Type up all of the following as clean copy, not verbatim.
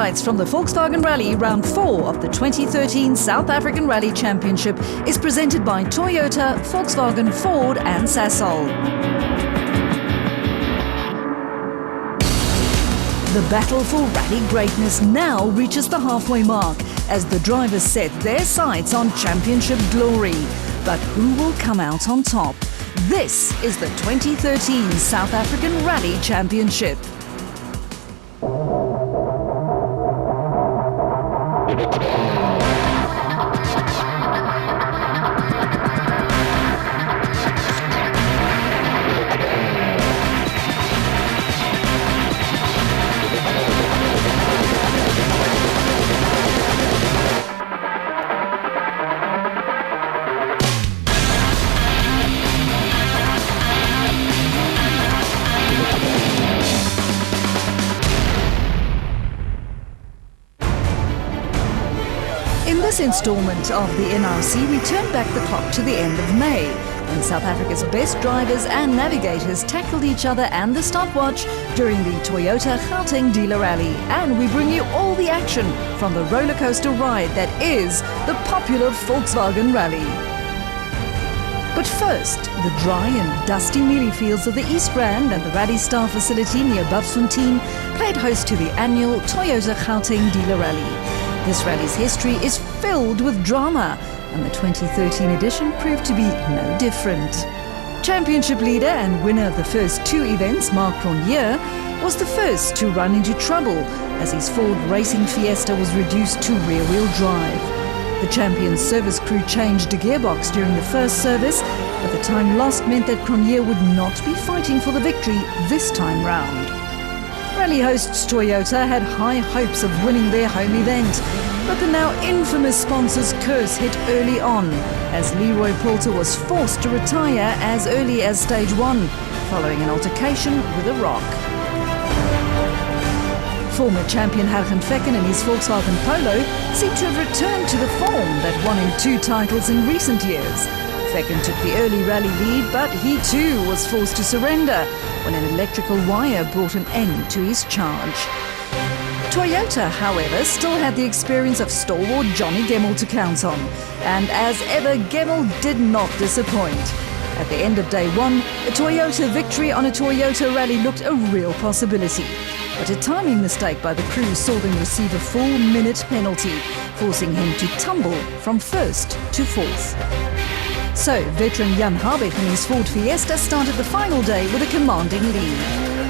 Highlights from the Volkswagen Rally Round 4 of the 2013 South African Rally Championship is presented by Toyota, Volkswagen, Ford and Sasol. The battle for rally greatness now reaches the halfway mark as the drivers set their sights on championship glory. But who will come out on top? This is the 2013 South African Rally Championship. In this installment of the NRC, we turn back the clock to the end of May, when South Africa's best drivers and navigators tackled each other and the stopwatch during the Toyota Gauteng Dealer Rally. And we bring you all the action from the roller coaster ride that is the popular Volkswagen Rally. But first, the dry and dusty mealie fields of the East Rand and the Rally Star facility near Bafsfontein played host to the annual Toyota Gauteng Dealer Rally. This rally's history is filled with drama, and the 2013 edition proved to be no different. Championship leader and winner of the first two events, Mark Cronje, was the first to run into trouble as his Ford Racing Fiesta was reduced to rear-wheel drive. The champion's service crew changed a gearbox during the first service, but the time lost meant that Cronje would not be fighting for the victory this time round. Rally hosts Toyota had high hopes of winning their home event, but the now infamous sponsor's curse hit early on, as Leroy Poulter was forced to retire as early as stage 1, following an altercation with a rock. Former champion Hargen Vekken and his Volkswagen Polo seem to have returned to the form that won him 2 titles in recent years. Vekken took the early rally lead, but he too was forced to surrender when an electrical wire brought an end to his charge. Toyota, however, still had the experience of stalwart Johnny Gemmell to count on, and as ever, Gemmell did not disappoint. At the end of day 1, a Toyota victory on a Toyota rally looked a real possibility, but a timing mistake by the crew saw them receive a full minute penalty, forcing him to tumble from 1st to 4th. So, veteran Jan Habich and his Ford Fiesta started the final day with a commanding lead.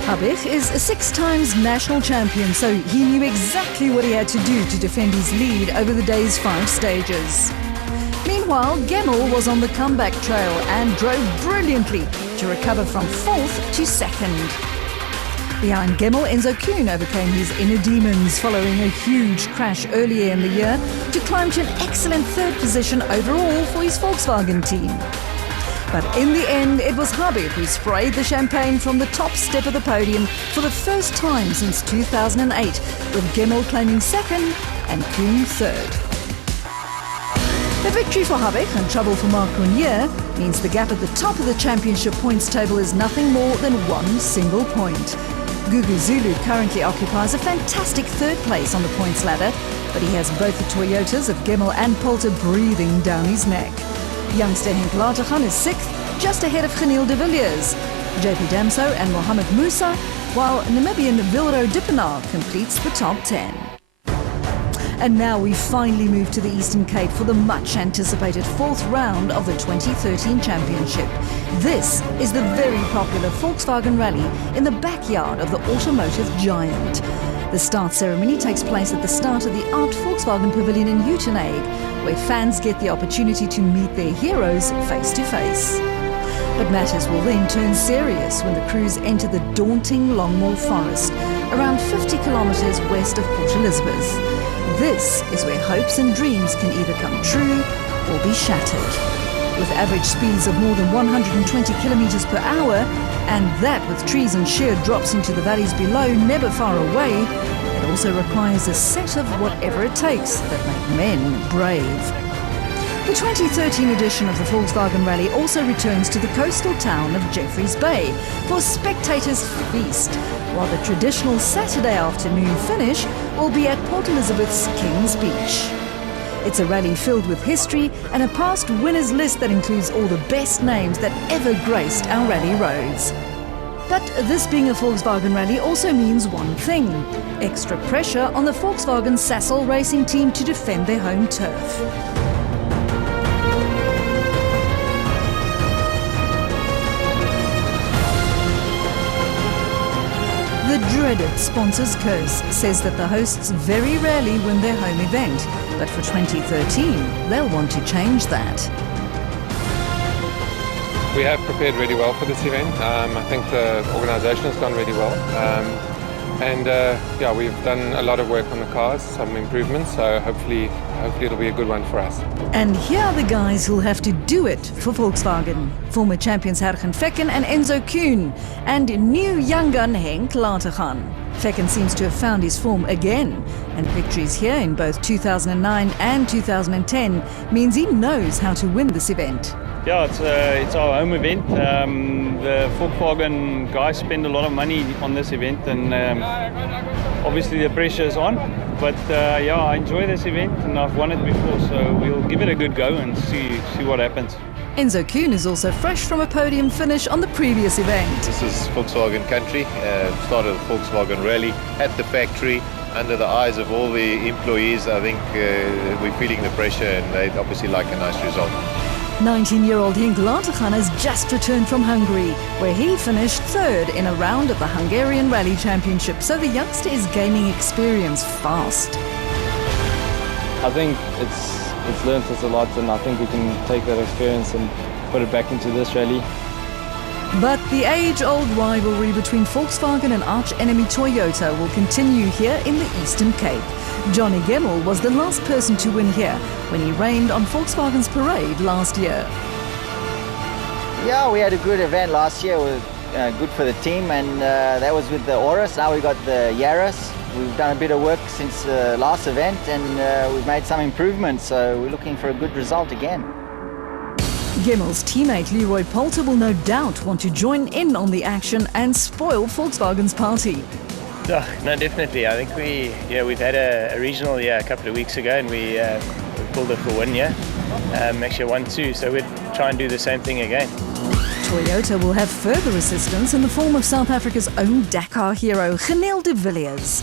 Habich is a 6 times national champion, so he knew exactly what he had to do to defend his lead over the day's 5 stages. Meanwhile, Gemmell was on the comeback trail and drove brilliantly to recover from 4th to 2nd. Behind Gemmell, Enzo Kuhn overcame his inner demons following a huge crash earlier in the year to climb to an excellent 3rd position overall for his Volkswagen team. But in the end, it was Habich who sprayed the champagne from the top step of the podium for the first time since 2008, with Gemmell claiming 2nd and Kuhn 3rd. The victory for Habich and trouble for Mark Cronje means the gap at the top of the championship points table is nothing more than 1 single point. Gugu Zulu currently occupies a fantastic 3rd place on the points ladder, but he has both the Toyotas of Gemmell and Poulter breathing down his neck. Youngster Henk Latergan is 6th, just ahead of Geniel de Villiers, JP Damso and Mohamed Musa, while Namibian Vilro Dippenaar completes the top 10. And now we finally move to the Eastern Cape for the much-anticipated 4th round of the 2013 Championship. This is the very popular Volkswagen Rally in the backyard of the automotive giant. The start ceremony takes place at the start of the Art Volkswagen Pavilion in Uitenhage, where fans get the opportunity to meet their heroes face to face. But matters will then turn serious when the crews enter the daunting Longmore Forest, around 50 kilometers west of Port Elizabeth. This is where hopes and dreams can either come true or be shattered. With average speeds of more than 120 kilometers per hour, and that with trees and sheer drops into the valleys below never far away, it also requires a set of whatever it takes that make men brave. The 2013 edition of the Volkswagen Rally also returns to the coastal town of Jeffreys Bay for a spectators' feast, while the traditional Saturday afternoon finish will be at Port Elizabeth's Kings Beach. It's a rally filled with history and a past winners list that includes all the best names that ever graced our rally roads. But this being a Volkswagen rally also means one thing: extra pressure on the Volkswagen Sasol racing team to defend their home turf. The dreaded sponsor's curse says that the hosts very rarely win their home event, but for 2013, they'll want to change that. We have prepared really well for this event. I think the organisation has gone really well. Yeah, we've done a lot of work on the cars, some improvements, so hopefully it'll be a good one for us. And here are the guys who'll have to do it for Volkswagen. Former champions Hergen Vekken and Enzo Kuhn, and new young gun Henk Latergan. Vekken seems to have found his form again, and victories here in both 2009 and 2010 means he knows how to win this event. Yeah, it's our home event. The Volkswagen guys spend a lot of money on this event, and obviously the pressure is on. But yeah, I enjoy this event, and I've won it before, so we'll give it a good go and see what happens. Enzo Kuhn is also fresh from a podium finish on the previous event. This is Volkswagen country. Started the Volkswagen rally at the factory under the eyes of all the employees. I think we're feeling the pressure, and they'd obviously like a nice result. 19-year-old Henk Latergan has just returned from Hungary, where he finished third in a round of the Hungarian Rally Championship, so the youngster is gaining experience fast. I think it's learned us a lot, and I think we can take that experience and put it back into this rally. But the age-old rivalry between Volkswagen and arch-enemy Toyota will continue here in the Eastern Cape. Johnny Gemmell was the last person to win here when he reigned on Volkswagen's parade last year. Yeah, we had a good event last year. It was good for the team, and that was with the Aurus. Now we got the Yaris. We've done a bit of work since the last event, and we've made some improvements, so we're looking for a good result again. Gemmell's teammate Leroy Poulter will no doubt want to join in on the action and spoil Volkswagen's party. Oh, no, definitely. I think we've had a regional a couple of weeks ago, and we pulled it for 1 year. Actually 1-2, so we'd try and do the same thing again. Toyota will have further assistance in the form of South Africa's own Dakar hero, Geneel de Villiers.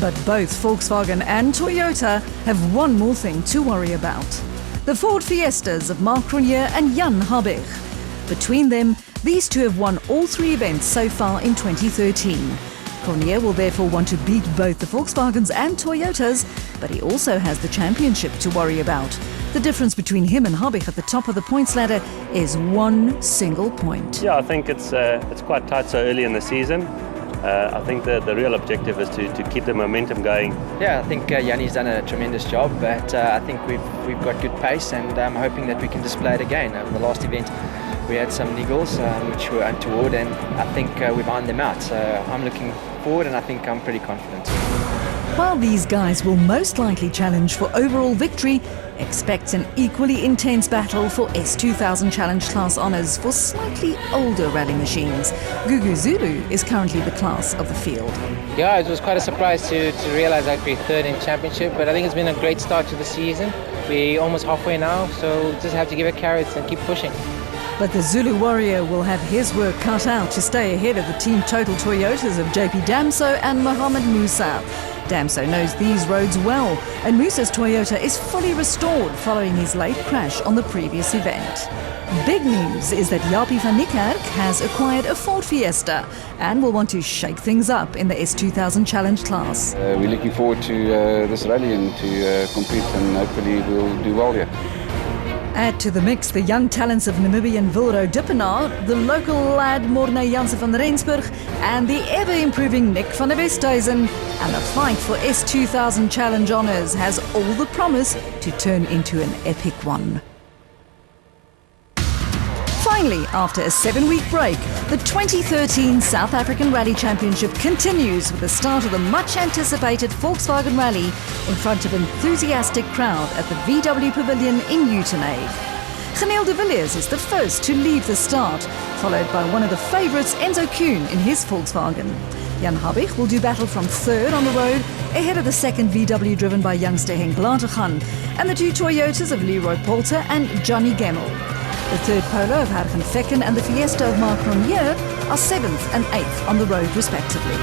But both Volkswagen and Toyota have one more thing to worry about: the Ford Fiestas of Mark Cronje and Jan Habig. Between them, these two have won all three events so far in 2013. Cronje will therefore want to beat both the Volkswagens and Toyotas, but he also has the championship to worry about. The difference between him and Habig at the top of the points ladder is one single point. Yeah, I think it's quite tight so early in the season. I think the real objective is to keep the momentum going. Yeah, I think Yanni's done a tremendous job, but I think we've got good pace, and I'm hoping that we can display it again. The last event we had some niggles which were untoward, and I think we've ironed them out. So I'm looking forward, and I think I'm pretty confident. While these guys will most likely challenge for overall victory, expect an equally intense battle for S2000 Challenge Class honours for slightly older rally machines. Gugu Zulu is currently the class of the field. Yeah, it was quite a surprise to realise I'd be third in championship, but I think it's been a great start to the season. We're almost halfway now, so just have to give it carrots and keep pushing. But the Zulu Warrior will have his work cut out to stay ahead of the Team Total Toyotas of JP Damso and Mohamed Musa. Damso knows these roads well, and Musa's Toyota is fully restored following his late crash on the previous event. Big news is that Japie van Niekerk has acquired a Ford Fiesta and will want to shake things up in the S2000 Challenge class. We're looking forward to this rally and to compete, and hopefully we'll do well here. Add to the mix the young talents of Namibian Wilro Dippenaar, the local lad Morne Jansen van Rensburg, and the ever-improving Nick van der Westhuizen. And the fight for S2000 Challenge honours has all the promise to turn into an epic one. Finally, after a 7-week break, the 2013 South African Rally Championship continues with the start of the much-anticipated Volkswagen Rally in front of an enthusiastic crowd at the VW Pavilion in Uitenhage. Geniel de Villiers is the first to leave the start, followed by one of the favourites, Enzo Kuhn, in his Volkswagen. Jan Habich will do battle from third on the road, ahead of the second VW driven by youngster Henk Latergan, and the two Toyotas of Leroy Polter and Johnny Gemmel. The third Polo of Hargen Fecken and the Fiesta of Marc Ronier are 7th and 8th on the road respectively.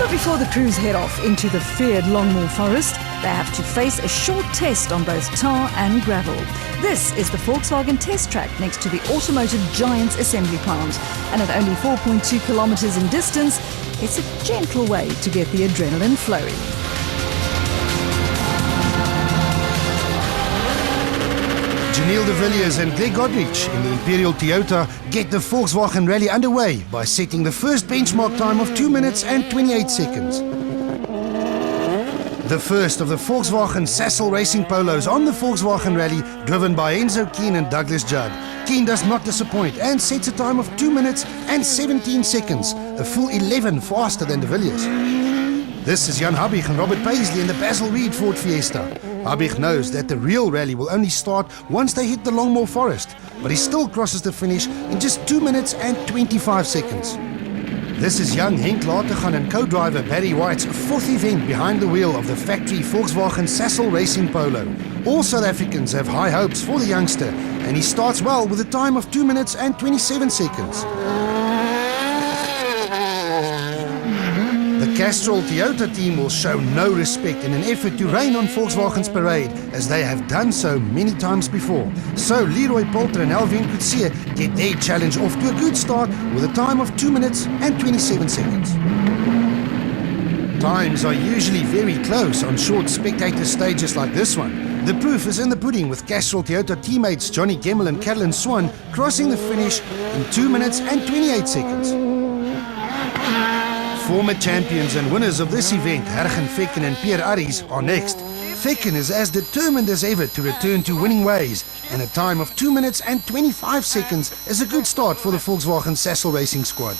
But before the crews head off into the feared Longmoor Forest, they have to face a short test on both tar and gravel. This is the Volkswagen test track next to the automotive giant's assembly plant. And at only 4.2 kilometers in distance, it's a gentle way to get the adrenaline flowing. Geniel de Villiers and Greg Godrich in the Imperial Toyota get the Volkswagen Rally underway by setting the first benchmark time of 2 minutes and 28 seconds. The first of the Volkswagen Sassel Racing Polos on the Volkswagen Rally, driven by Enzo Kuhn and Douglas Judd. Kuhn does not disappoint and sets a time of 2 minutes and 17 seconds, a full 11 faster than de Villiers. This is Jan Habich and Robert Paisley in the Basil Reed Ford Fiesta. Habich knows that the real rally will only start once they hit the Longmoor Forest, but he still crosses the finish in just 2 minutes and 25 seconds. This is young Henk Latergan and co-driver Barry White's 4th event behind the wheel of the factory Volkswagen Sassel Racing Polo. All South Africans have high hopes for the youngster, and he starts well with a time of 2 minutes and 27 seconds. The Castrol Toyota team will show no respect in an effort to rain on Volkswagen's parade, as they have done so many times before. So Leroy Polter and Alvin Coetzee get their challenge off to a good start with a time of 2 minutes and 27 seconds. Times are usually very close on short spectator stages like this one. The proof is in the pudding, with Castrol Toyota teammates Johnny Gemmel and Carolyn Swan crossing the finish in 2 minutes and 28 seconds. Former champions and winners of this event, Hargen Fecken and Pierre Arries, are next. Fecken is as determined as ever to return to winning ways, and a time of 2 minutes and 25 seconds is a good start for the Volkswagen Sassel Racing squad.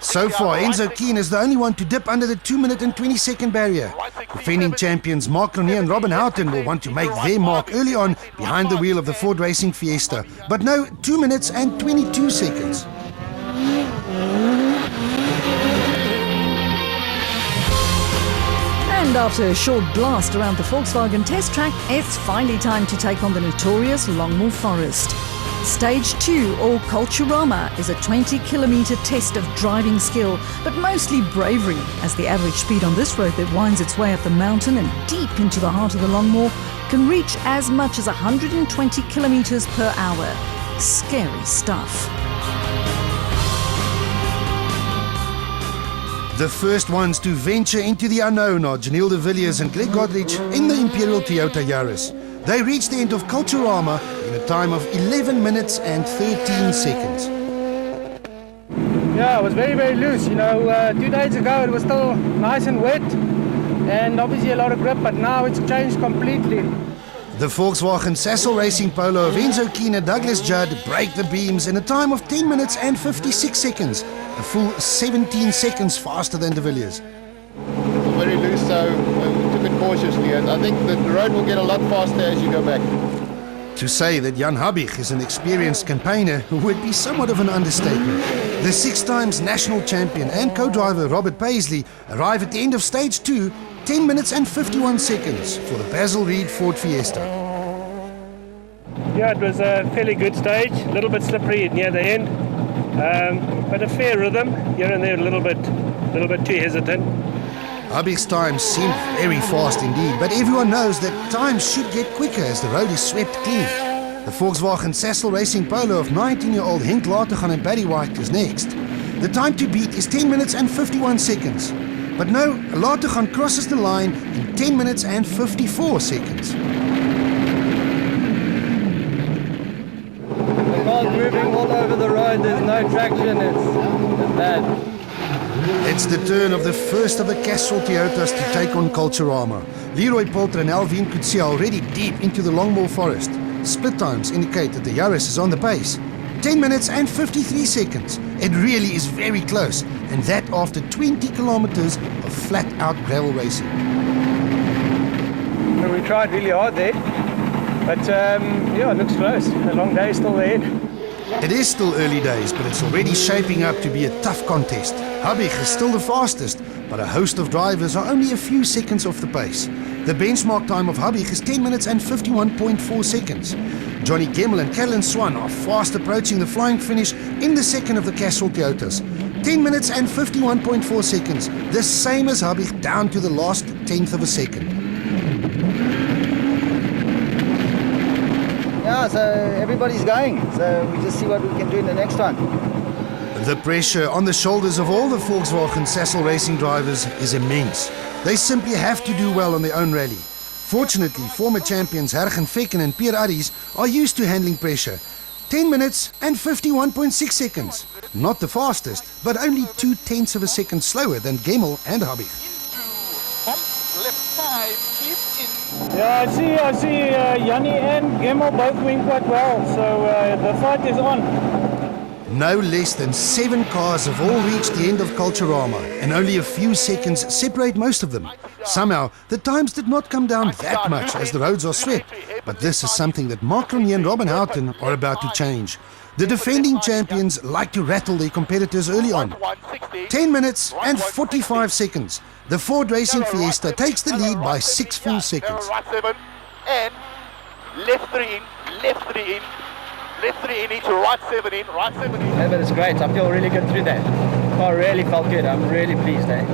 So far, Enzo Kuhn is the only one to dip under the 2 minute and 20 second barrier. Defending champions Marc Ronier and Robin Houghton will want to make their mark early on behind the wheel of the Ford Racing Fiesta, but no 2 minutes and 22 seconds. And after a short blast around the Volkswagen test track, it's finally time to take on the notorious Longmoor Forest. Stage 2, or Culturama, is a 20-kilometer test of driving skill, but mostly bravery, as the average speed on this road that winds its way up the mountain and deep into the heart of the Longmoor can reach as much as 120 kilometers per hour. Scary stuff. The first ones to venture into the unknown are Geniel de Villiers and Greg Godrich in the Imperial Toyota Yaris. They reached the end of Culturama in a time of 11 minutes and 13 seconds. Yeah, it was very, very loose. 2 days ago it was still nice and wet and obviously a lot of grip, but now it's changed completely. The Volkswagen Sassel Racing Polo of Enzo Kuhn and Douglas Judd break the beams in a time of 10 minutes and 56 seconds, a full 17 seconds faster than de Villiers. Very loose, so we took it cautiously, and I think that the road will get a lot faster as you go back. To say that Jan Habich is an experienced campaigner would be somewhat of an understatement. The 6 times national champion and co-driver Robert Paisley arrive at the end of stage 2, 10 minutes and 51 seconds for the Basil Reed Ford Fiesta. Yeah, it was a fairly good stage, a little bit slippery near the end, but a fair rhythm, here and there a little bit too hesitant. Habich's times seem very fast indeed, but everyone knows that times should get quicker as the road is swept clean. The Volkswagen Sassel Racing Polo of 19-year-old Henk Latergan and Barry White is next. The time to beat is 10 minutes and 51 seconds. But no, Latergan crosses the line in 10 minutes and 54 seconds. The car's moving all over the road, there's no traction, it's bad. It's the turn of the first of the Castrol Toyotas to take on Culturama. Leroy Polter and Alvin Coetzee are already deep into the Longmoor Forest. Split times indicate that the Yaris is on the pace. 10 minutes and 53 seconds. It really is very close, and that after 20 kilometers of flat-out gravel racing. We tried really hard there, but yeah, it looks close. A long day still ahead. It is still early days, but it's already shaping up to be a tough contest. Habig is still the fastest, but a host of drivers are only a few seconds off the pace. The benchmark time of Habig is 10 minutes and 51.4 seconds. Johnny Gemmel and Callan Swan are fast approaching the flying finish in the second of the Castrol Toyotas. 10 minutes and 51.4 seconds, the same as Habig, down to the last tenth of a second. Yeah, so everybody's going. So we just see what we can do in the next one. The pressure on the shoulders of all the Volkswagen Sassel racing drivers is immense. They simply have to do well on their own rally. Fortunately, former champions Hergen Vekken and Pierre Arries are used to handling pressure. 10 minutes and 51.6 seconds. Not the fastest, but only 0.2 of a second slower than Gemmel and Habig. Yeah, I see Jannie and Gemmel both doing quite well, so the fight is on. No less than 7 cars have all reached the end of Culturama, and only a few seconds separate most of them. Somehow, the times did not come down that much as the roads are swept, but this is something that Mark Renier and Robin Houghton are about to change. The defending champions like to rattle their competitors early on. 10 minutes and 45 seconds. The Ford Racing Fiesta takes the lead by 6 full seconds. And left 3 in, left 3 in. Left 3 in into right 7 in, right 7 in. Yeah, but it's great. I feel really good through that. Car really felt good. I'm really pleased, eh?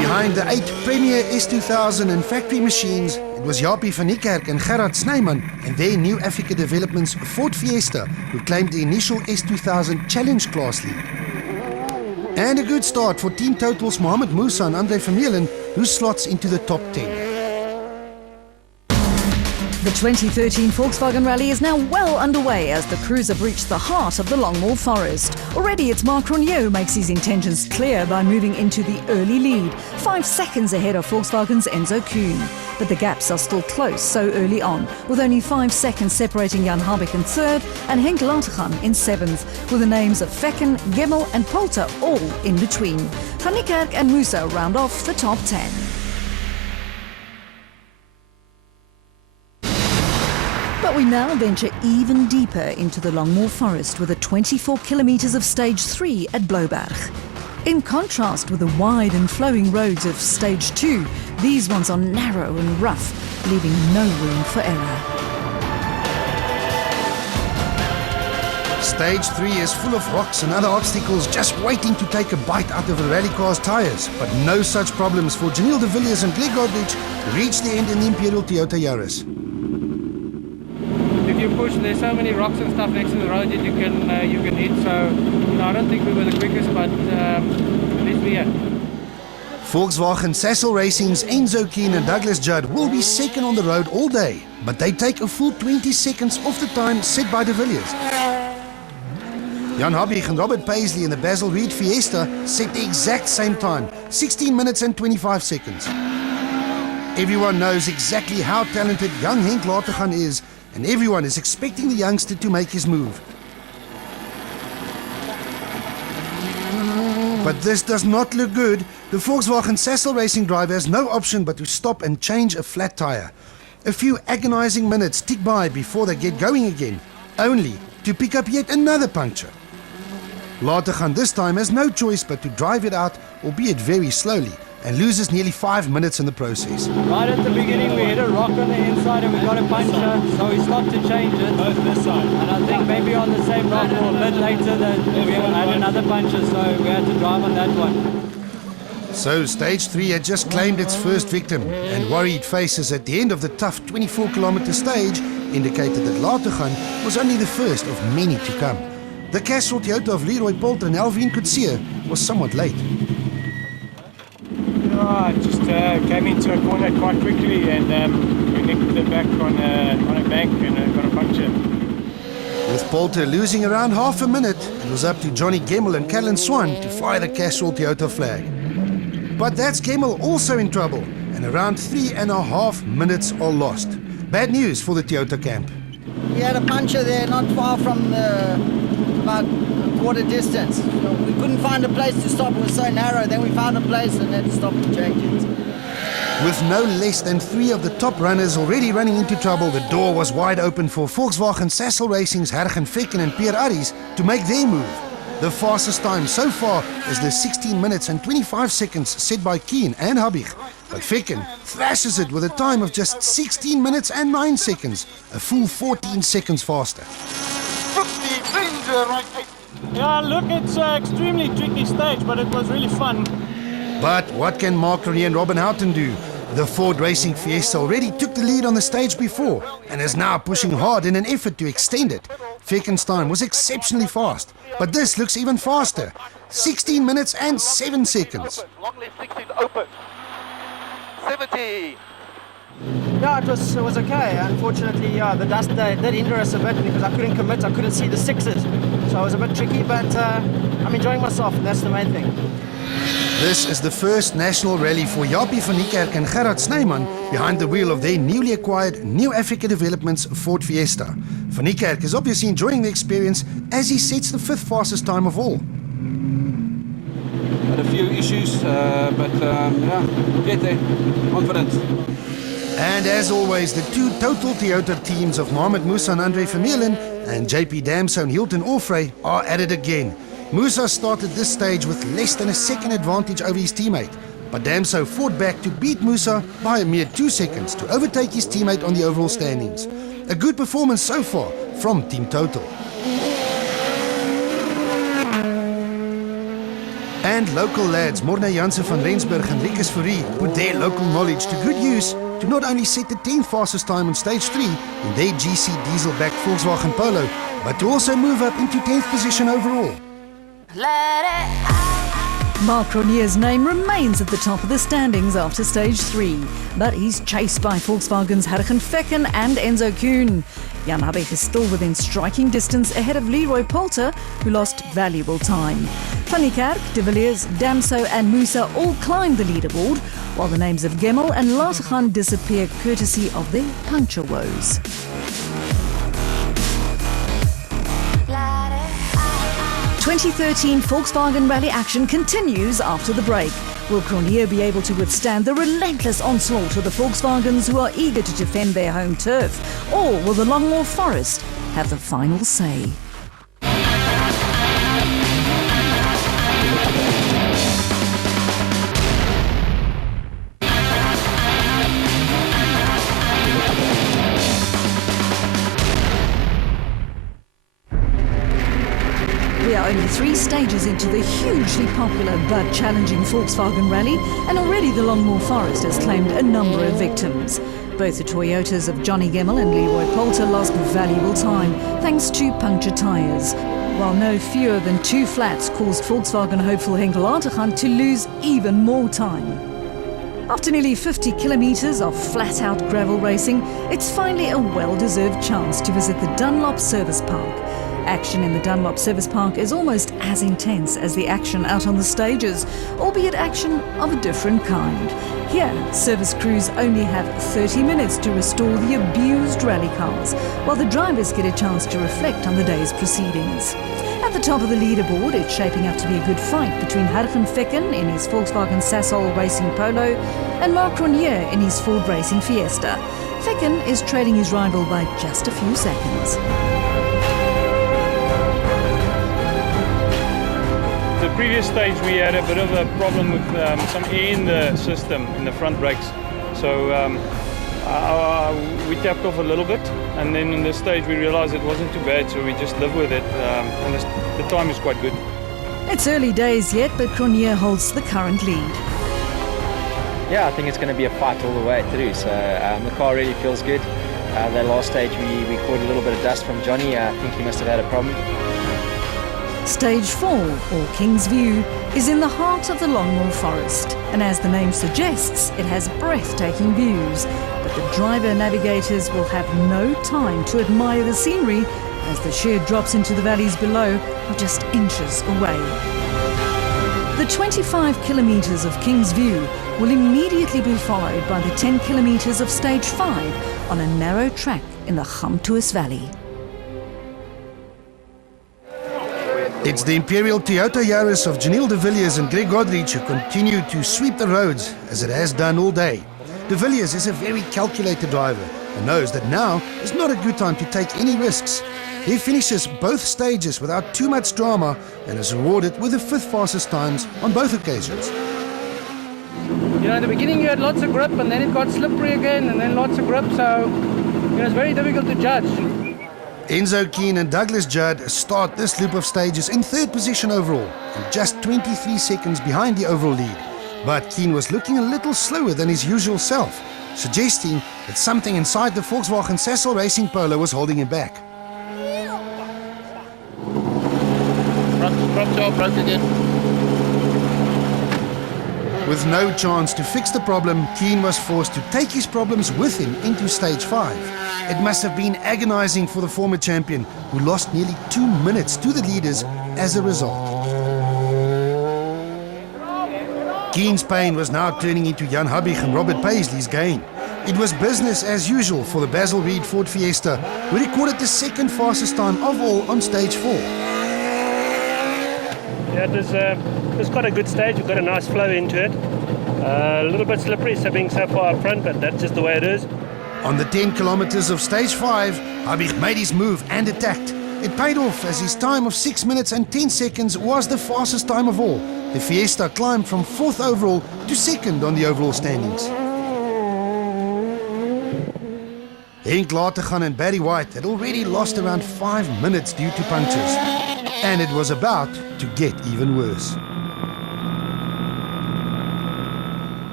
Behind the 8 Premier S2000 and factory machines, it was Japie van Niekerk and Gerard Snyman and their new Africa Developments Ford Fiesta who claimed the initial S2000 Challenge class lead. And a good start for Team Total's Mohamed Musa and Andre Vermeulen, who slots into the top 10. The 2013 Volkswagen Rally is now well underway as the crews have reached the heart of the Longmoor Forest. Already it's Mark Renier who makes his intentions clear by moving into the early lead, 5 seconds ahead of Volkswagen's Enzo Kuhn. But the gaps are still close so early on, with only 5 seconds separating Jan Habig in 3rd and Henk Lategan in 7th, with the names of Vekken, Gemmel and Poulter all in between. Van Niekerk and Musa round off the top 10. But we now venture even deeper into the Longmoor Forest with the 24 kilometres of Stage 3 at Bloberg. In contrast with the wide and flowing roads of Stage 2, these ones are narrow and rough, leaving no room for error. Stage 3 is full of rocks and other obstacles just waiting to take a bite out of a rally car's tyres, but no such problems for Janelle de Villiers and Greg Godrich who reach the end in the Imperial Toyota Yaris. If you push, there's so many rocks and stuff next to the road that you can hit. So I don't think we were the quickest, but at least we are. Volkswagen Sassel Racing's Enzo Kuhn and Douglas Judd will be second on the road all day, but they take a full 20 seconds off the time set by de Villiers. Jan Habig and Robert Paisley in the Basil Reed Fiesta set the exact same time, 16 minutes and 25 seconds. Everyone knows exactly how talented young Henk Lategan is, and everyone is expecting the youngster to make his move. But this does not look good. The Volkswagen Sassel Racing driver has no option but to stop and change a flat tire. A few agonizing minutes tick by before they get going again, only to pick up yet another puncture. Lategan this time has no choice but to drive it out, albeit very slowly, and loses nearly 5 minutes in the process. Right at the beginning we hit a rock on the inside and we got a puncture, so we stopped to change it. Both this side. And I think maybe on the same rock or a bit later that we had another puncture, so we had to drive on that one. So Stage 3 had just claimed its first victim, and worried faces at the end of the tough 24-kilometer stage indicated that Lategan was only the first of many to come. The Castrol Toyota of Leroy Poulter and Alvin Coetzee was somewhat late. I just came into a corner quite quickly and we nicked the back on a bank and got a puncture. With Poulter losing around half a minute, it was up to Johnny Gemmel and Callan Swan to fly the Castrol Toyota flag. But that's Gemmel also in trouble, and around 3.5 minutes are lost. Bad news for the Toyota camp. We had a puncture there not far from about a quarter distance. We couldn't find a place to stop, it was so narrow. Then we found a place and had to stop and change it. With no less than 3 of the top runners already running into trouble, the door was wide open for Volkswagen Sassel Racing's Hergen Vekken and Pierre Arries to make their move. The fastest time so far is the 16 minutes and 25 seconds set by Keen and Habig. But Vekken thrashes it with a time of just 16 minutes and 9 seconds, a full 14 seconds faster. Yeah, look, it's an extremely tricky stage, but it was really fun. But what can Mark Renier and Robin Houghton do? The Ford Racing Fiesta already took the lead on the stage before and is now pushing hard in an effort to extend it. Vekken's time was exceptionally fast, but this looks even faster. 16 minutes and 7 seconds. Long left 16 open. 70. Yeah, it was okay. Unfortunately, the dust did hinder us a bit because I couldn't commit, I couldn't see the sixes. So it was a bit tricky, but I'm enjoying myself, and that's the main thing. This is the first national rally for Jaapie van Niekerk and Gerard Snyman behind the wheel of their newly acquired New Africa Developments Ford Fiesta. Van Niekerk is obviously enjoying the experience as he sets the 5th fastest time of all. Had a few issues, but yeah, we'll get there. Confident. And as always, the 2 total Toyota teams of Mohamed Musa and Andre Vermeulen and JP Damso and Hilton Orfrey are at it again. Musa started this stage with less than a second advantage over his teammate, but Damso fought back to beat Musa by a mere 2 seconds to overtake his teammate on the overall standings. A good performance so far from Team Total. And local lads Morne Jansen van Rensburg and Rikus Fourie put their local knowledge to good use to not only set the 10th fastest time on stage 3 in their GC diesel-backed Volkswagen Polo, but to also move up into 10th position overall. Mark Renier's name remains at the top of the standings after stage 3, but he's chased by Volkswagen's Hergen Vekken and Enzo Kuhn. Jan Habig is still within striking distance ahead of Leroy Poulter, who lost valuable time. Van Niekerk, De Villiers, Damso and Musa all climbed the leaderboard, while the names of Gemmel and Lategan disappear courtesy of their puncture woes. The 2013 Volkswagen Rally action continues after the break. Will Cronje be able to withstand the relentless onslaught of the Volkswagens who are eager to defend their home turf? Or will the Longmoor Forest have the final say? We are only 3 stages into the hugely popular but challenging Volkswagen Rally, and already the Longmoor Forest has claimed a number of victims. Both the Toyotas of Johnny Gemmel and Leroy Poulter lost valuable time thanks to puncture tyres, while no fewer than 2 flats caused Volkswagen hopeful Henk Lategan to lose even more time. After nearly 50 kilometres of flat-out gravel racing, it's finally a well-deserved chance to visit the Dunlop Service Park. Action in the Dunlop Service Park is almost as intense as the action out on the stages, albeit action of a different kind. Here, service crews only have 30 minutes to restore the abused rally cars, while the drivers get a chance to reflect on the day's proceedings. At the top of the leaderboard, it's shaping up to be a good fight between Hergen Vekken in his Volkswagen Sassol Racing Polo and Mark Cronje in his Ford Racing Fiesta. Vekken is trailing his rival by just a few seconds. The previous stage we had a bit of a problem with some air in the system, in the front brakes. So we tapped off a little bit, and then in this stage we realized it wasn't too bad, so we just live with it, and the time is quite good. It's early days yet, but Cronje holds the current lead. Yeah, I think it's going to be a fight all the way through, so the car really feels good. That last stage we caught a little bit of dust from Johnny. I think he must have had a problem. Stage 4, or King's View, is in the heart of the Longmoor Forest, and as the name suggests, it has breathtaking views. But the driver-navigators will have no time to admire the scenery, as the sheer drops into the valleys below are just inches away. The 25 kilometres of King's View will immediately be followed by the 10 kilometres of Stage 5 on a narrow track in the Gamtoos Valley. It's the Imperial Toyota Yaris of Janelle de Villiers and Greg Godrich who continue to sweep the roads as it has done all day. De Villiers is a very calculated driver and knows that now is not a good time to take any risks. He finishes both stages without too much drama and is rewarded with the 5th fastest times on both occasions. You know, in the beginning you had lots of grip and then it got slippery again and then lots of grip, so you know, it's very difficult to judge. Enzo Keane and Douglas Judd start this loop of stages in 3rd position overall and just 23 seconds behind the overall lead. But Keane was looking a little slower than his usual self, suggesting that something inside the Volkswagen Sassel Racing Polo was holding him back. Front job, front again. With no chance to fix the problem, Keane was forced to take his problems with him into stage 5. It must have been agonizing for the former champion, who lost nearly 2 minutes to the leaders as a result. Keane's pain was now turning into Jan Habig and Robert Paisley's gain. It was business as usual for the Basil Reed Ford Fiesta, who recorded the 2nd fastest time of all on stage 4. Yeah, it was quite a good stage. We've got a nice flow into it. A little bit slippery, so being so far up front, but that's just the way it is. On the 10 kilometers of stage 5, Habig made his move and attacked. It paid off as his time of 6 minutes and 10 seconds was the fastest time of all. The Fiesta climbed from 4th overall to 2nd on the overall standings. Henk Latergan and Barry White had already lost around 5 minutes due to punctures. And it was about to get even worse.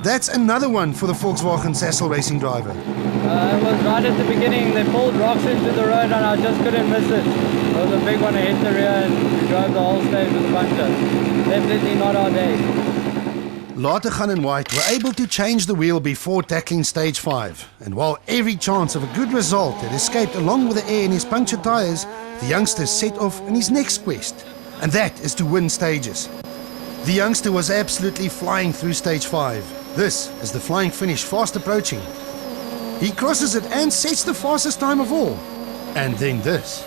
That's another one for the Volkswagen Sassel Racing driver. It was right at the beginning. They pulled rocks into the road and I just couldn't miss it. It was a big one. I hit the rear and we drove the whole stage with a puncture. Definitely not our day. Latergan and White were able to change the wheel before tackling stage 5. And while every chance of a good result had escaped along with the air in his punctured tyres, the youngster set off on his next quest. And that is to win stages. The youngster was absolutely flying through stage 5. This is the flying finish fast approaching. He crosses it and sets the fastest time of all. And then this.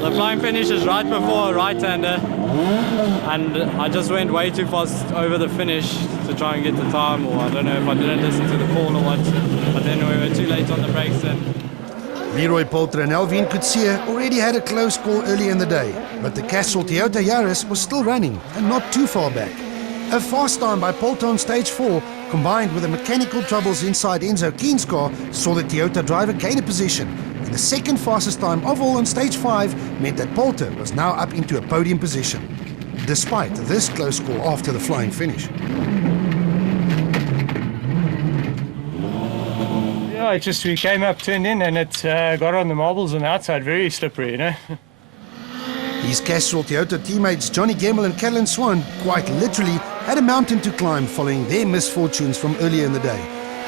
The flying finish is right before a right-hander. And I just went way too fast over the finish to try and get the time, or I don't know if I didn't listen to the call or what. But then we were too late on the brakes and Leroy Poulter and Alvin Coetzee already had a close call early in the day, but the Castrol Toyota Yaris was still running and not too far back. A fast time by Poulter on stage 4, combined with the mechanical troubles inside Enzo Keane's car, saw the Toyota driver gain a position. And the 2nd fastest time of all on stage 5 meant that Poulter was now up into a podium position, despite this close call after the flying finish. Yeah, we came up, turned in, and it got on the marbles on the outside, very slippery, you know. His Castrol Toyota teammates Johnny Gemmell and Callan Swan quite literally had a mountain to climb following their misfortunes from earlier in the day.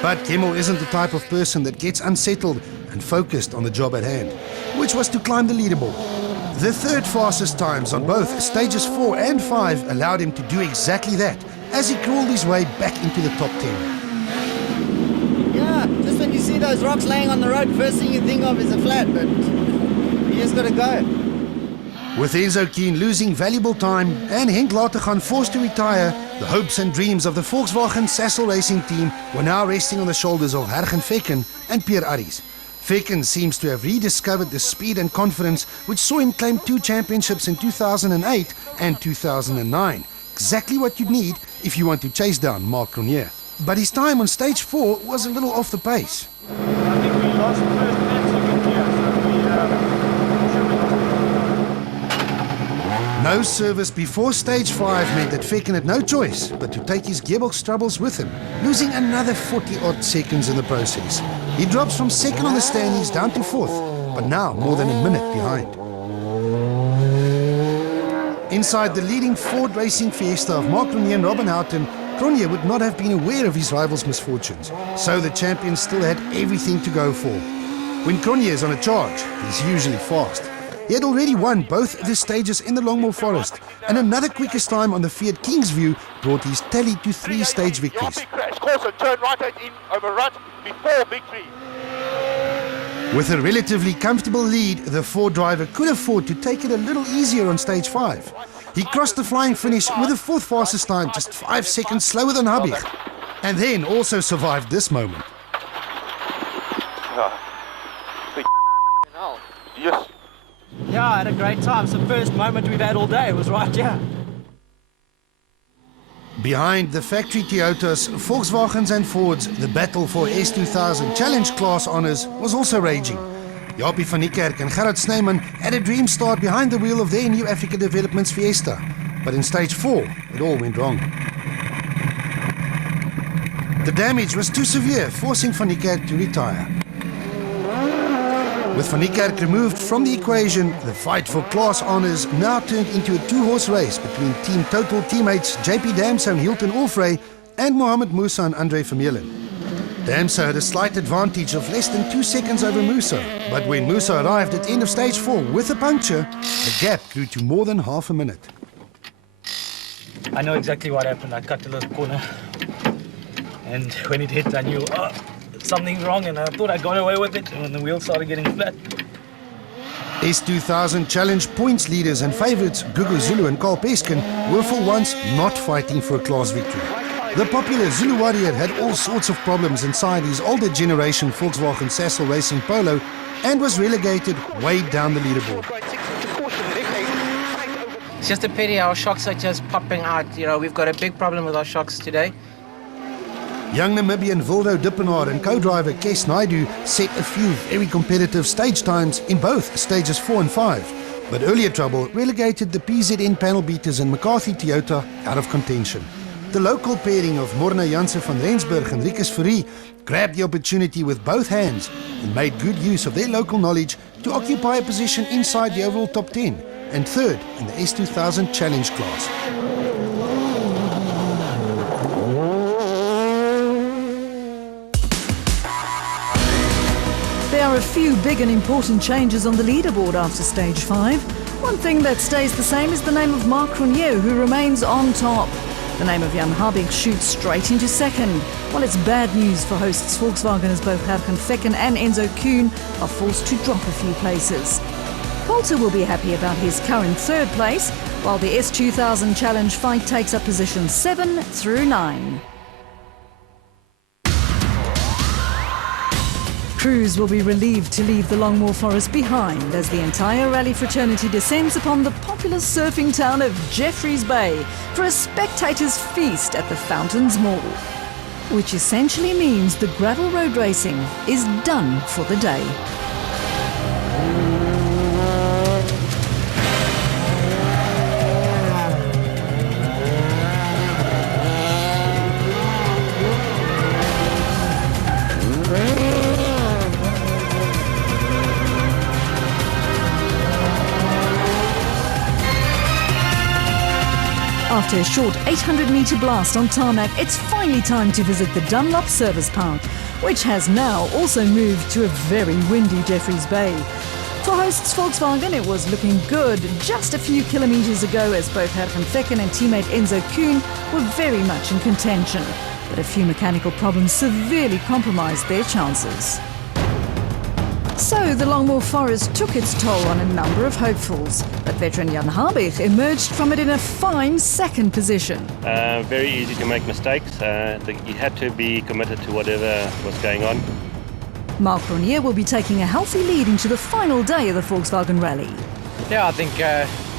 But Gemmell isn't the type of person that gets unsettled and focused on the job at hand, which was to climb the leaderboard. The 3rd fastest times on both stages 4 and 5 allowed him to do exactly that as he crawled his way back into the top 10. Yeah, just when you see those rocks laying on the road, first thing you think of is a flat, but you just gotta go. With Enzo Keane losing valuable time and Henk Latergan forced to retire, the hopes and dreams of the Volkswagen Sassel Racing team were now resting on the shoulders of Hergen Vekken and Pierre Arries. Vekken seems to have rediscovered the speed and confidence which saw him claim 2 championships in 2008 and 2009. Exactly what you'd need if you want to chase down Marc Cronier. But his time on stage 4 was a little off the pace. I think we lost the first 10 seconds here, No service before stage 5 meant that Vekken had no choice but to take his gearbox troubles with him, losing another 40-odd seconds in the process. He drops from 2nd on the standings down to 4th, but now more than a minute behind. Inside the leading Ford Racing Fiesta of Marc Cronier and Robin Houghton, Cronier would not have been aware of his rival's misfortunes, so the champion still had everything to go for. When Cronier is on a charge, he's usually fast. He had already won both the stages in the Longmore Forest, and another quickest time on the Fiat Kingsview brought his tally to 3 stage victories. Big crash, caution, turn right hand in over rut before victory. With a relatively comfortable lead, the Ford driver could afford to take it a little easier on stage 5. He crossed the flying finish with the 4th fastest time, just 5 seconds slower than Habig, and then also survived this moment. Yes. Yeah, I had a great time. It's the first moment we've had all day. It was right, yeah. Behind the factory Toyotas, Volkswagens and Fords, the battle for S2000 Challenge Class honours was also raging. Japie van Niekerk and Gerard Snyman had a dream start behind the wheel of their new Africa Developments Fiesta. But in stage 4, it all went wrong. The damage was too severe, forcing van Niekerk to retire. With van Niekerk removed from the equation, the fight for class honours now turned into a 2-horse race between Team Total teammates JP Damso and Hilton Orfrey and Mohamed Musa and Andre Vermeulen. Damso had a slight advantage of less than 2 seconds over Musa, but when Musa arrived at the end of stage 4 with a puncture, the gap grew to more than half a minute. I know exactly what happened. I cut the little corner, and when it hit, I knew something wrong, and I thought I got away with it, and when the wheel started getting flat. S2000 Challenge points leaders and favourites Gugu Zulu and Carl Peskin were for once not fighting for a class victory. The popular Zulu Warrior had all sorts of problems inside his older generation Volkswagen Sassel Racing Polo and was relegated way down the leaderboard. It's just a pity our shocks are just popping out. You know, we've got a big problem with our shocks today. Young Namibian Vildo Dippenaar and co-driver Kes Naidu set a few very competitive stage times in both stages 4 and 5, but earlier trouble relegated the PZN panel beaters and McCarthy Toyota out of contention. The local pairing of Morna Janse van Rensburg and Rikus Fourie grabbed the opportunity with both hands and made good use of their local knowledge to occupy a position inside the overall top 10 and third in the S2000 Challenge class. There are a few big and important changes on the leaderboard after stage 5. One thing that stays the same is the name of Marc Cronier, who remains on top. The name of Jan Habig shoots straight into second, while it's bad news for hosts Volkswagen as both Hergen Fecken and Enzo Kuhn are forced to drop a few places. Poulter will be happy about his current third place, while the S2000 Challenge fight takes up positions 7 through 9. Crews will be relieved to leave the Longmoor Forest behind as the entire rally fraternity descends upon the popular surfing town of Jeffreys Bay for a spectators' feast at the Fountains Mall, which essentially means the gravel road racing is done for the day. After a short 800-metre blast on tarmac, it's finally time to visit the Dunlop Service Park, which has now also moved to a very windy Jeffreys Bay. For hosts Volkswagen, it was looking good just a few kilometres ago as both Hergen Fecken and teammate Enzo Kuhn were very much in contention, but a few mechanical problems severely compromised their chances. So the Longmoor Forest took its toll on a number of hopefuls, but veteran Jan Habig emerged from it in a fine second position. Very easy to make mistakes. You had to be committed to whatever was going on. Marc Cronier will be taking a healthy lead into the final day of the Volkswagen Rally. Yeah, I think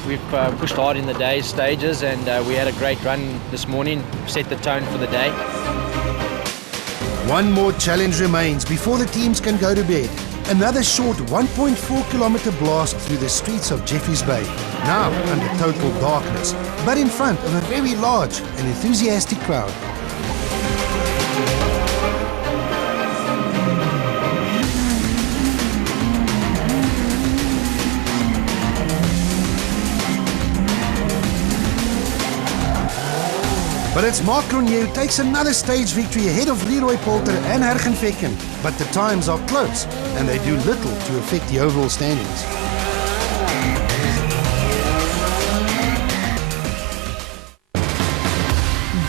we've pushed hard in the day stages, and we had a great run this morning, set the tone for the day. One more challenge remains before the teams can go to bed. Another short 1.4-kilometre blast through the streets of Jeffreys Bay, now under total darkness, but in front of a very large and enthusiastic crowd. But it's Marc Cronier who takes another stage victory ahead of Leroy Poulter and Hergen Fecken. But the times are close and they do little to affect the overall standings.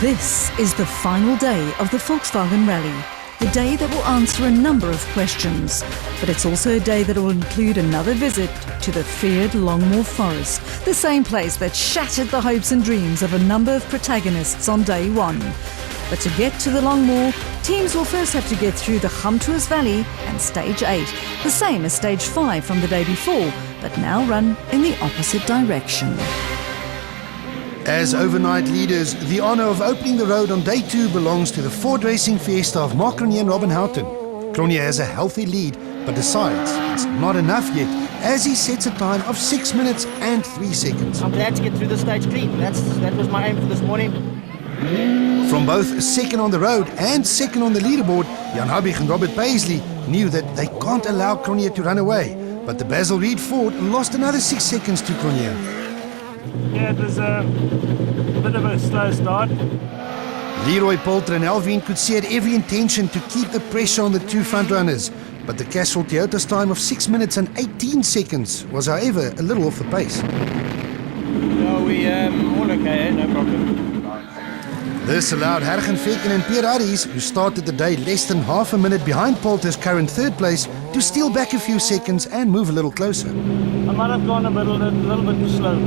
This is the final day of the Volkswagen Rally. the day that will answer a number of questions. But it's also a day that will include another visit to the feared Longmoor Forest, the same place that shattered the hopes and dreams of a number of protagonists on day one. But to get to the Longmoor, teams will first have to get through the Hamtuas Valley and Stage 8, the same as Stage 5 from the day before, but now run in the opposite direction. As overnight leaders, the honour of opening the road on day 2 belongs to the Ford Racing Fiesta of Mark Cronje and Robin Houghton. Cronje has a healthy lead, but decides it's not enough yet, as he sets a time of 6 minutes and 3 seconds. I'm glad to get through the stage clean. That was my aim for this morning. From both second on the road and second on the leaderboard, Jan Habig and Robert Paisley knew that they can't allow Cronje to run away. But the Basil Reed Ford lost another 6 seconds to Cronje. Yeah, it was a bit of a slow start. Leroy Poulter and Alvin could see had every intention to keep the pressure on the two front runners. But the Castrol Toyota's time of 6 minutes and 18 seconds was, however, a little off the pace. No, we all okay, no problem. This allowed Hergen Veken and Pierre Harries, who started the day less than half a minute behind Poulter's current third place, to steal back a few seconds and move a little closer. I might have gone a little bit too slow.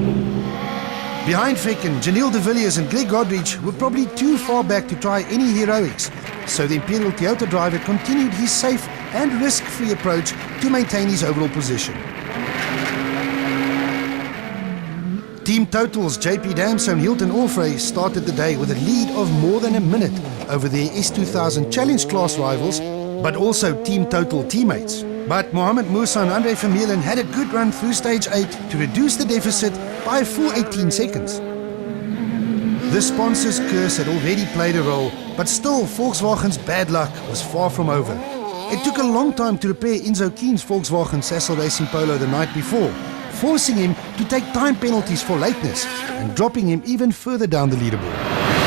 Behind Veken, Janelle de Villiers and Greg Godrich were probably too far back to try any heroics, so the Imperial Toyota driver continued his safe and risk-free approach to maintain his overall position. Team Total's JP Damso and Hilton Orfrey started the day with a lead of more than a minute over their S2000 Challenge class rivals, but also Team Total teammates. But Mohamed Musa and Andre Vermeulen had a good run through Stage 8 to reduce the deficit by a full 18 seconds. The sponsor's curse had already played a role, but still Volkswagen's bad luck was far from over. It took a long time to repair Enzo Keen's Volkswagen Sassel Racing Polo the night before, forcing him to take time penalties for lateness and dropping him even further down the leaderboard.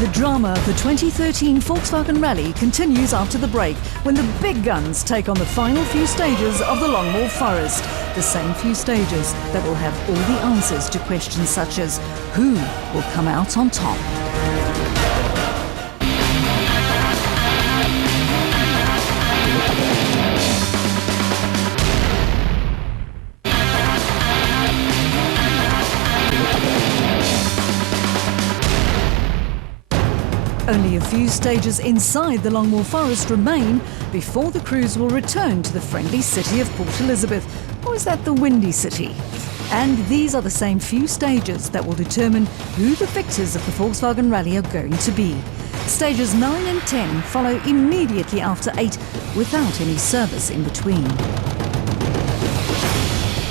The drama of the 2013 Volkswagen Rally continues after the break when the big guns take on the final few stages of the Longmoor Forest. The same few stages that will have all the answers to questions such as who will come out on top. Only a few stages inside the Longmoor Forest remain before the crews will return to the friendly city of Port Elizabeth, or is that the Windy City? And these are the same few stages that will determine who the victors of the Volkswagen Rally are going to be. Stages 9 and 10 follow immediately after 8 without any service in between.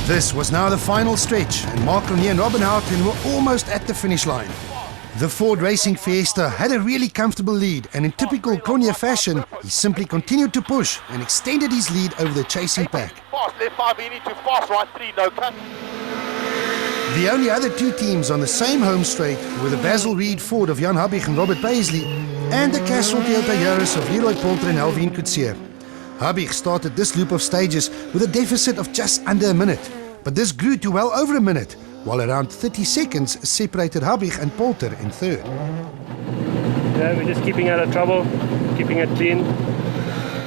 This was now the final stretch, and Mark Cronje and Robin Houghton were almost at the finish line. The Ford Racing Fiesta had a really comfortable lead, and in typical Cronje fashion, he simply continued to push and extended his lead over the chasing pack. Fast left 5 into fast right 3, no cut. The only other two teams on the same home straight were the Basil Reed Ford of Jan Habig and Robert Paisley and the Castrol Toyota Yaris of Leroy Poulter and Alvin Coetzee. Habig started this loop of stages with a deficit of just under a minute, but this grew to well over a minute, while around 30 seconds separated Habig and Poulter in third. Yeah, we're just keeping out of trouble, keeping it clean.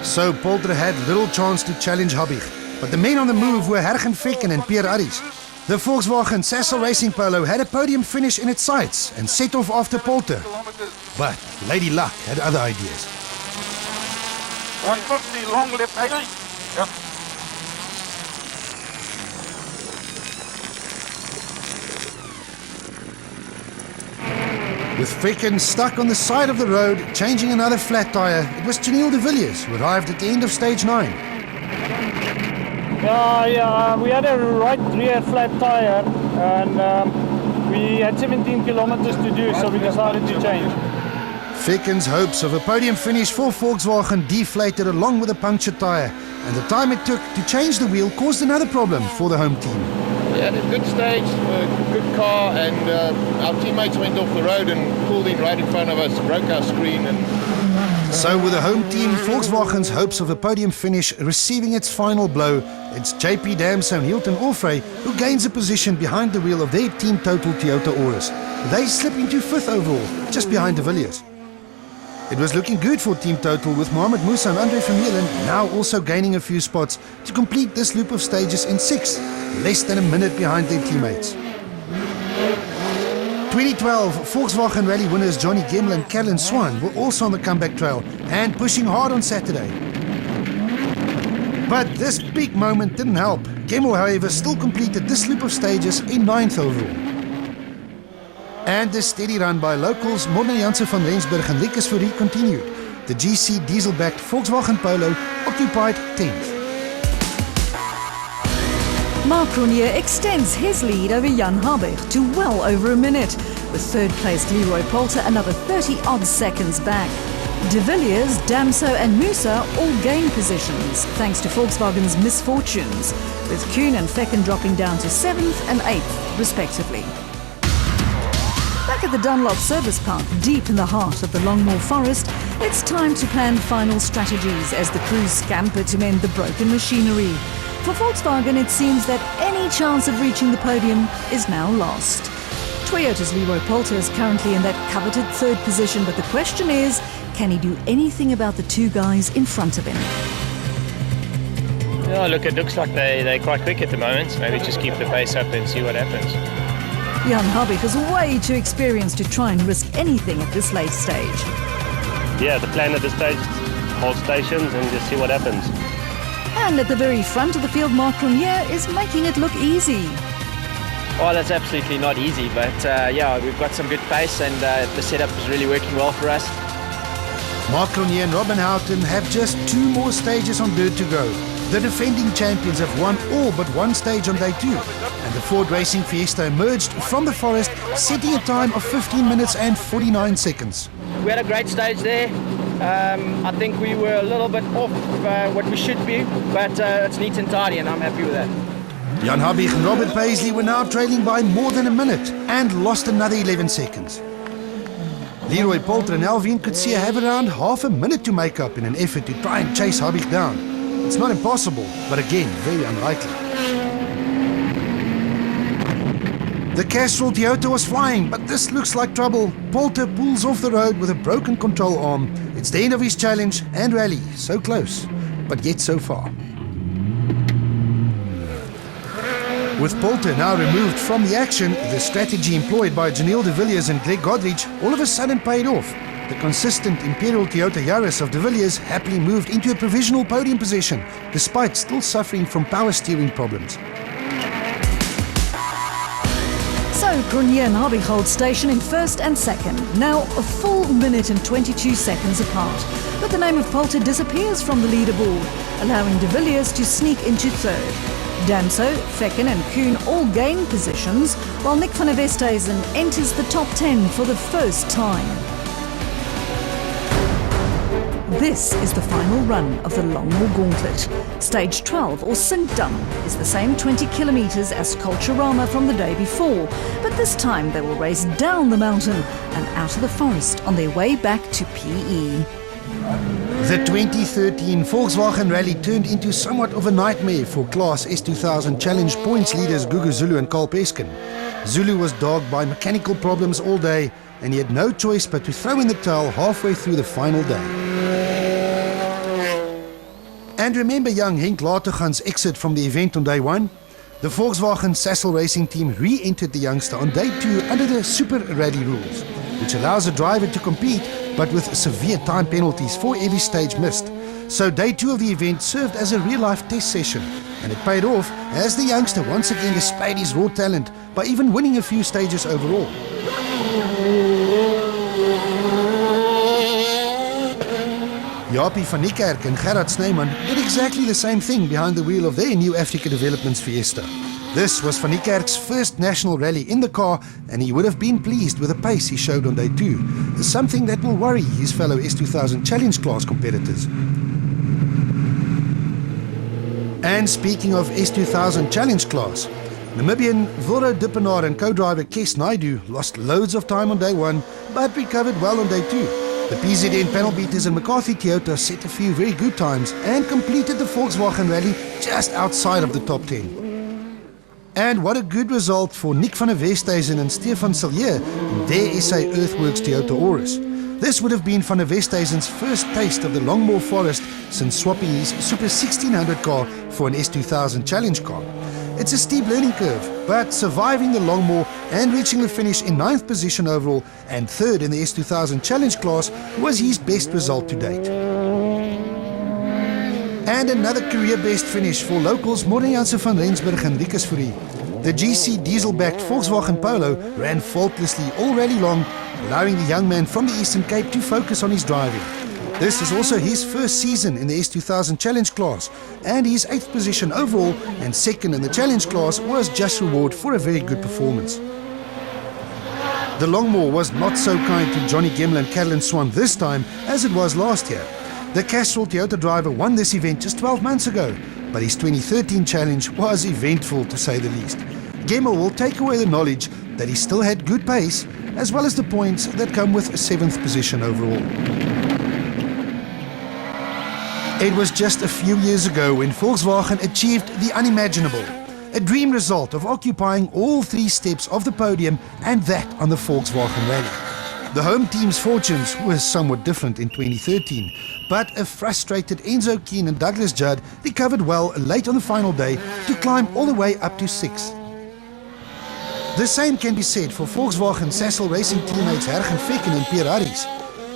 So Poulter had little chance to challenge Habig, but the men on the move were Hergen Veken and Pierre Harries. The Volkswagen Sassel Racing Polo had a podium finish in its sights and set off after Poulter. But Lady Luck had other ideas. 150 long left 80. Yep. With Veken stuck on the side of the road, changing another flat tyre, it was Janelle de Villiers who arrived at the end of stage 9. We had a right rear flat tyre and we had 17 kilometers to do, so we decided to change. Veken's hopes of a podium finish for Volkswagen deflated along with a punctured tyre, and the time it took to change the wheel caused another problem for the home team. We had a good stage, a good car, and our teammates went off the road and pulled in right in front of us, broke our screen. So with the home team, Volkswagen's hopes of a podium finish receiving its final blow, it's JP Damso and Hilton Orfrey who gains a position behind the wheel of their Team Total Toyota Auris. They slip into 5th overall, just behind de Villiers. It was looking good for Team Total with Mohamed Musa and Andre Vermeulen now also gaining a few spots to complete this loop of stages in 6th, less than a minute behind their teammates. 2012 Volkswagen Rally winners Johnny Gemmel and Callan Swan were also on the comeback trail and pushing hard on Saturday. But this big moment didn't help. Gemmel, however, still completed this loop of stages in 9th overall. And the steady run by locals Morne Jansen van Rensburg and Rikus Fourie continued. The GC diesel-backed Volkswagen Polo occupied 10th. Marc Ronier extends his lead over Jan Habig to well over a minute, with third-placed Leroy Poulter another 30-odd seconds back. De Villiers, Damso and Musa all gain positions, thanks to Volkswagen's misfortunes, with Kuhn and Fecken dropping down to 7th and 8th, respectively. Back at the Dunlop Service Park, deep in the heart of the Longmoor Forest, it's time to plan final strategies as the crews scamper to mend the broken machinery. For Volkswagen, it seems that any chance of reaching the podium is now lost. Toyota's Leroy Poulter is currently in that coveted 3rd position, but the question is, can he do anything about the 2 guys in front of him? Yeah, look, it looks like they're quite quick at the moment. Maybe just keep the pace up and see what happens. Jan Habig is way too experienced to try and risk anything at this late stage. Yeah, the plan at this stage is hold stations and just see what happens. And at the very front of the field, Marc Ronier is making it look easy. Well, it's absolutely not easy, but yeah, we've got some good pace and the setup is really working well for us. Marc Ronier and Robin Houghton have just 2 more stages on dirt to go. The defending champions have won all but 1 stage on day 2. And the Ford Racing Fiesta emerged from the forest, setting a time of 15 minutes and 49 seconds. We had a great stage there. I think we were a little bit off what we should be, but it's neat and tidy and I'm happy with that. Jan Habig and Robert Paisley were now trailing by more than a minute and lost another 11 seconds. Leroy Poulter and Alvin could see have around half a minute to make up in an effort to try and chase Habig down. It's not impossible, but again, very unlikely. The Castrol Toyota was flying, but this looks like trouble. Poulter pulls off the road with a broken control arm. It's the end of his challenge and rally. So close, but yet so far. With Poulter now removed from the action, the strategy employed by Janelle de Villiers and Greg Godrich all of a sudden paid off. The consistent Imperial Toyota Yaris of de Villiers happily moved into a provisional podium position, despite still suffering from power steering problems. So Ronier and Habig hold station in 1st and 2nd, now a full minute and 22 seconds apart. But the name of Poulter disappears from the leaderboard, allowing de Villiers to sneak into 3rd. Damso, Fecken and Kuhn all gain positions, while Nick van der Westhuizen enters the top 10 for the first time. This is the final run of the Longmoor Gauntlet. Stage 12, or Sint-Dam, is the same 20 kilometers as Culturama from the day before, but this time they will race down the mountain and out of the forest on their way back to PE. The 2013 Volkswagen Rally turned into somewhat of a nightmare for Class S2000 Challenge points leaders Gugu Zulu and Carl Peskin. Zulu was dogged by mechanical problems all day, and he had no choice but to throw in the towel halfway through the final day. And remember young Henk Latergan's exit from the event on day 1? The Volkswagen Sassel Racing team re-entered the youngster on day 2 under the Super Rally rules, which allows a driver to compete but with severe time penalties for every stage missed. So day 2 of the event served as a real-life test session, and it paid off as the youngster once again displayed his raw talent by even winning a few stages overall. Japie van Niekerk and Gerard Snyman did exactly the same thing behind the wheel of their new Africa Developments Fiesta. This was van Niekerk's first national rally in the car, and he would have been pleased with the pace he showed on day 2, something that will worry his fellow S2000 Challenge class competitors. And speaking of S2000 Challenge class, Namibian Voro Dippenaar and co-driver Kes Naidu lost loads of time on day 1, but recovered well on day 2. The PZN panel beaters and McCarthy Toyota set a few very good times and completed the Volkswagen Rally just outside of the top 10. And what a good result for Nick van der Westhuizen and Stefan Sillier in their SA Earthworks Toyota Auris. This would have been Van der Westhuizen's first taste of the Longmore Forest since swapping his Super 1600 car for an S2000 Challenge car. It's a steep learning curve, but surviving the Longmore and reaching the finish in 9th position overall and 3rd in the S2000 Challenge class was his best result to date. And another career best finish for locals Morne-Janse van Rensburg and Rikus Fourie. The GC diesel-backed Volkswagen Polo ran faultlessly all rally long, allowing the young man from the Eastern Cape to focus on his driving. This is also his first season in the S2000 Challenge class, and his 8th position overall and 2nd in the Challenge class was just reward for a very good performance. The Longmore was not so kind to Johnny Gemmel and Carolyn Swan this time as it was last year. The Castrol Toyota driver won this event just 12 months ago, but his 2013 challenge was eventful to say the least. Gemmel will take away the knowledge that he still had good pace, as well as the points that come with a 7th position overall. It was just a few years ago when Volkswagen achieved the unimaginable, a dream result of occupying all 3 steps of the podium, and that on the Volkswagen Rally. The home team's fortunes were somewhat different in 2013, but a frustrated Enzo Keane and Douglas Judd recovered well late on the final day to climb all the way up to 6th. The same can be said for Volkswagen Sassel Racing teammates Hergen Vekken and Pierre Harries.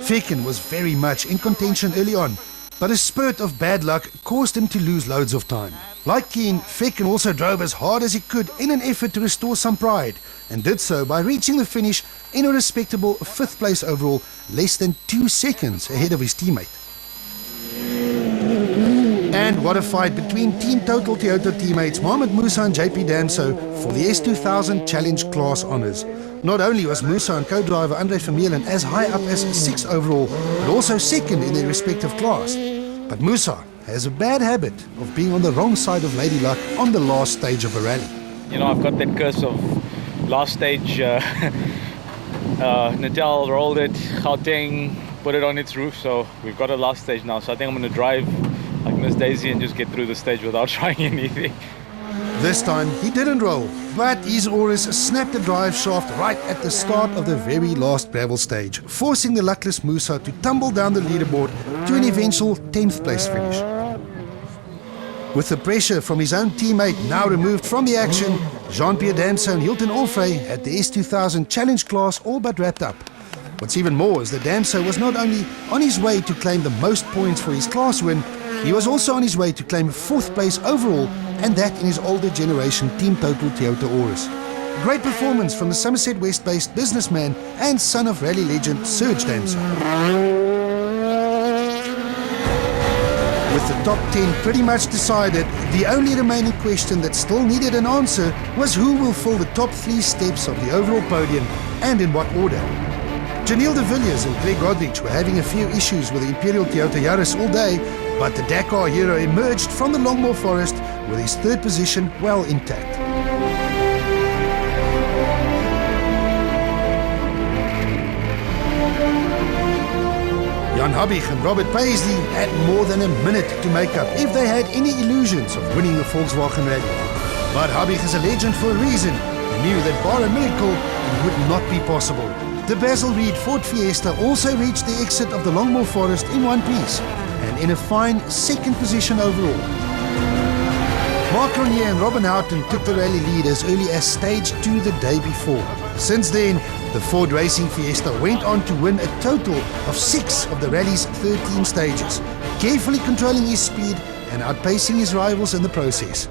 Vekken was very much in contention early on, but a spurt of bad luck caused him to lose loads of time. Like Keane, Vekken also drove as hard as he could in an effort to restore some pride, and did so by reaching the finish in a respectable 5th place overall, less than 2 seconds ahead of his teammate. And what a fight between Team Total Toyota teammates Mohamed Musa and JP Damso for the S2000 Challenge class honours. Not only was Musa and co-driver Andre Vermeulen as high up as 6 overall, but also 2nd in their respective class. But Musa has a bad habit of being on the wrong side of Lady Luck on the last stage of a rally. You know, I've got that curse of last stage. Natal rolled it, Gauteng put it on its roof, so we've got a last stage now. So I think I'm going to drive like Miss Daisy and just get through the stage without trying anything. This time he didn't roll, but his Auris snapped the drive shaft right at the start of the very last gravel stage, forcing the luckless Musa to tumble down the leaderboard to an eventual 10th place finish. With the pressure from his own teammate now removed from the action, Jean-Pierre Damso and Hilton Orfrey had the S2000 Challenge class all but wrapped up. What's even more is that Damso was not only on his way to claim the most points for his class win, he was also on his way to claim 4th place overall, and that in his older generation Team Total Toyota Auris. Great performance from the Somerset West-based businessman and son of rally legend Serge Damso. With the top 10 pretty much decided, the only remaining question that still needed an answer was who will fill the top 3 steps of the overall podium and in what order. Janelle de Villiers and Greg Godrich were having a few issues with the Imperial Toyota Yaris all day, but the Dakar hero emerged from the Longmore Forest with his 3rd position well intact. Jan Habbig and Robert Paisley had more than a minute to make up if they had any illusions of winning the Volkswagen Rally. But Habbig is a legend for a reason. He knew that bar a miracle, it would not be possible. The Basil Reed Ford Fiesta also reached the exit of the Longmore Forest in one piece, and in a fine 2nd position overall. Mark Ronier and Robin Houghton took the rally lead as early as stage 2 the day before. Since then, the Ford Racing Fiesta went on to win a total of 6 of the rally's 13 stages, carefully controlling his speed and outpacing his rivals in the process.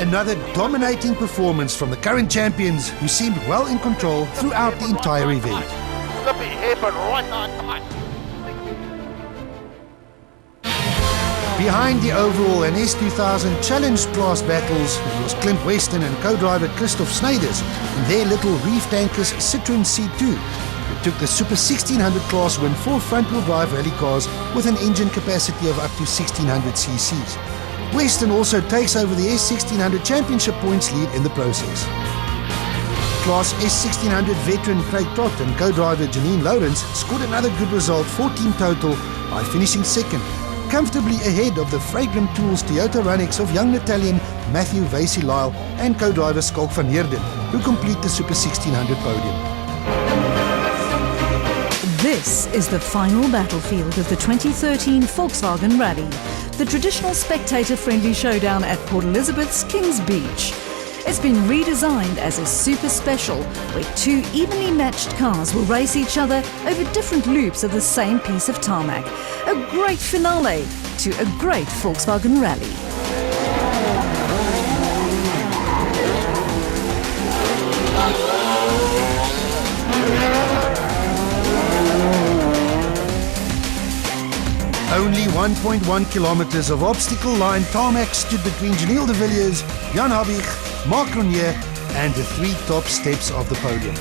Another dominating performance from the current champions, who seemed well in control throughout the entire event. Slippy hairpin right on time. Behind the overall and S2000 Challenge class battles, it was Clint Weston and co-driver Christoph Sneyders in their little Reef Tankers Citroën C2, who took the Super 1600 class win for front-wheel drive rally cars with an engine capacity of up to 1600 cc's. Weston also takes over the S1600 Championship points lead in the process. Class S1600 veteran Craig Trott and co-driver Janine Lawrence scored another good result for Team Total by finishing 2nd, comfortably ahead of the Fragrant Tools Toyota Runex of young Italian Matthew Vasey-Lyle and co-driver Skalk van Heerden, who complete the Super 1600 podium. This is the final battlefield of the 2013 Volkswagen Rally, the traditional spectator-friendly showdown at Port Elizabeth's Kings Beach. It's been redesigned as a super special where two evenly matched cars will race each other over different loops of the same piece of tarmac. A great finale to a great Volkswagen Rally. Only 1.1 kilometers of obstacle line tarmac stood between Janelle de Villiers, Jan Habig, Marc Ronier and the three top steps of the podium.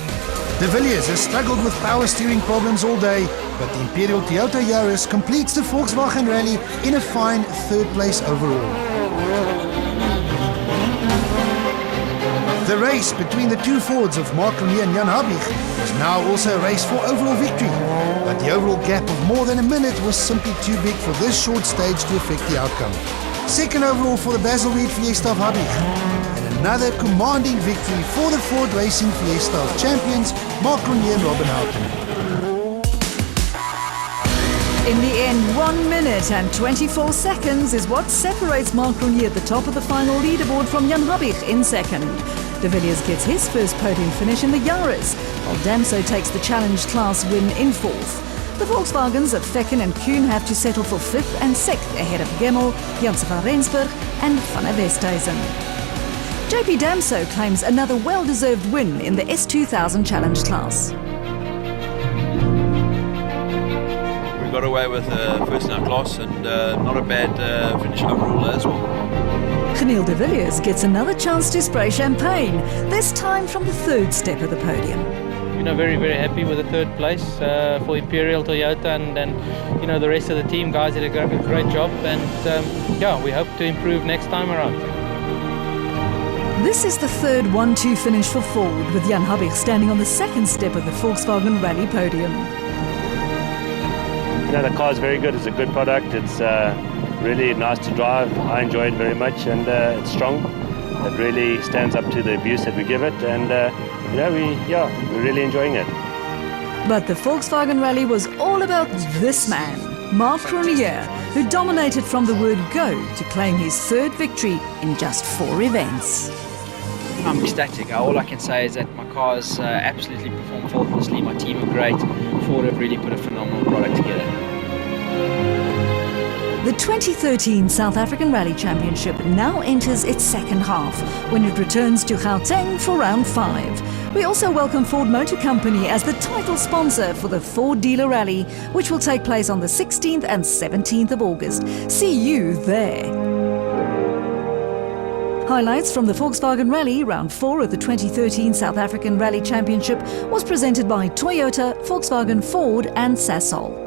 De Villiers has struggled with power steering problems all day, but the Imperial Toyota Yaris completes the Volkswagen Rally in a fine third place overall. The race between the two Fords of Marc Ronier and Jan Habig is now also a race for overall victory, but the overall gap of more than a minute was simply too big for this short stage to affect the outcome. Second overall for the Baselweed Fiesta of Habig, and another commanding victory for the Ford Racing Fiesta of champions Marc Ronier and Robin Houghton. In the end, 1 minute and 24 seconds is what separates Marc Ronier at the top of the final leaderboard from Jan Habig in second. De Villiers gets his first podium finish in the Yaris, while Damso takes the challenge class win in fourth. The Volkswagens of Vecken and Kuhn have to settle for fifth and sixth ahead of Gemmel, Janse van Rensburg and Van der Westhuizen. JP Damso claims another well-deserved win in the S2000 challenge class. We got away with first in our class and not a bad finish overall as well. Janelle de Villiers gets another chance to spray champagne, this time from the third step of the podium. You know, very, very happy with the third place for Imperial Toyota and you know, the rest of the team. Guys did a great job and yeah, we hope to improve next time around. This is the third 1-2 finish for Ford, with Jan Habig standing on the second step of the Volkswagen Rally podium. You know, the car is very good. It's a good product. It's really nice to drive. I enjoy it very much, and it's strong. It really stands up to the abuse that we give it, and you know, we're really enjoying it. But the Volkswagen Rally was all about this man, Marc Ronier, who dominated from the word go to claim his third victory in just 4 events. I'm ecstatic. All I can say is that my cars absolutely performed faultlessly. My team are great. Ford have really put a phenomenal product together. The 2013 South African Rally Championship now enters its second half when it returns to Gauteng for round 5. We also welcome Ford Motor Company as the title sponsor for the Ford Dealer Rally, which will take place on the 16th and 17th of August. See you there. Highlights from the Volkswagen Rally round 4 of the 2013 South African Rally Championship was presented by Toyota, Volkswagen, Ford and Sasol.